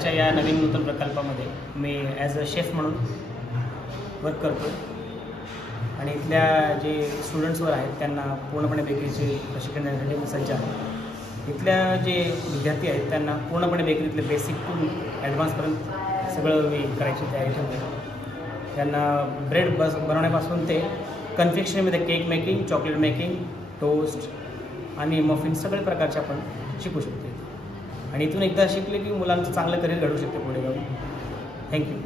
बेकरच्या या नवीन नूतन प्रकल्पामध्ये मी as a chef म्हणून वर्क करतो आणि इथल्या जे स्टुडंट्सवर आहेत त्यांना पूर्णपणे बेकरीचे प्रशिक्षण देण्यासाठी मी सज्ज आहे। इथल्या जे विद्यार्थी आहेत त्यांना पूर्णपणे बेकरीतले बेसिक टू ॲडव्हान्सपर्यंत सगळं मी करायची तयारी ठेवतो। त्यांना ब्रेड बनवण्यापासून ते कन्फेक्शनमध्ये cake making, chocolate making, toast आणि मफिन सगळे प्रकारचे आपण शिकू शकतो आणि इथून एकदा शिकले की मुलांचं चांगलं करिअर घडू शकते पुढे जाऊन। थँक्यू।